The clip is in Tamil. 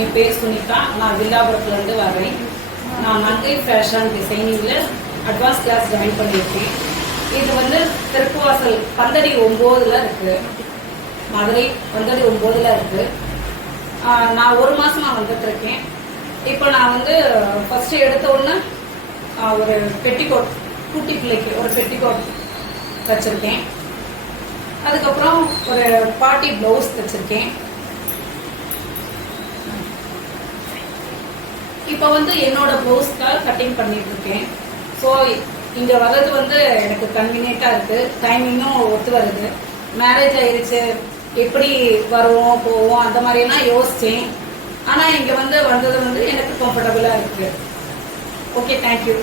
என் பேர் சுனிதா. நான் வில்லாபுரத்துலேருந்து வரேன். நான் நங்கை ஃபேஷன் டிசைனிங்கில் அட்வான்ஸ் கிளாஸ் ஜாயின் பண்ணியிருக்கேன். இது வந்து திருப்புவாசல் பந்தடி 9ல் இருக்குது. மதுரை பந்தடி 9ல் இருக்குது. நான் ஒரு மாதமாக வந்துட்டுருக்கேன். இப்போ நான் வந்து ஃபஸ்ட்டு எடுத்த உடனே ஒரு பெட்டிக்கோட், குட்டி பிள்ளைக்கு ஒரு பெட்டிக்கோட் தைச்சிருக்கேன். அதுக்கப்புறம் ஒரு பார்ட்டி ப்ளவுஸ் தைச்சிருக்கேன். இப்போ வந்து என்னோட ப்ளவுஸ்க்காக கட்டிங் பண்ணிட்டு இருக்கேன். ஸோ இங்கே வர்றது வந்து எனக்கு கன்வீனியண்ட்டாக இருக்குது. டைமிங்கும் ஒத்து வருது. மேரேஜ் ஆயிடுச்சு, எப்படி வருவோம் போவோம் அந்த மாதிரிலாம் யோசித்தேன். ஆனால் இங்கே வந்து வந்தது வந்து எனக்கு கம்ஃபர்டபுளாக இருக்குது. Okay, thank you.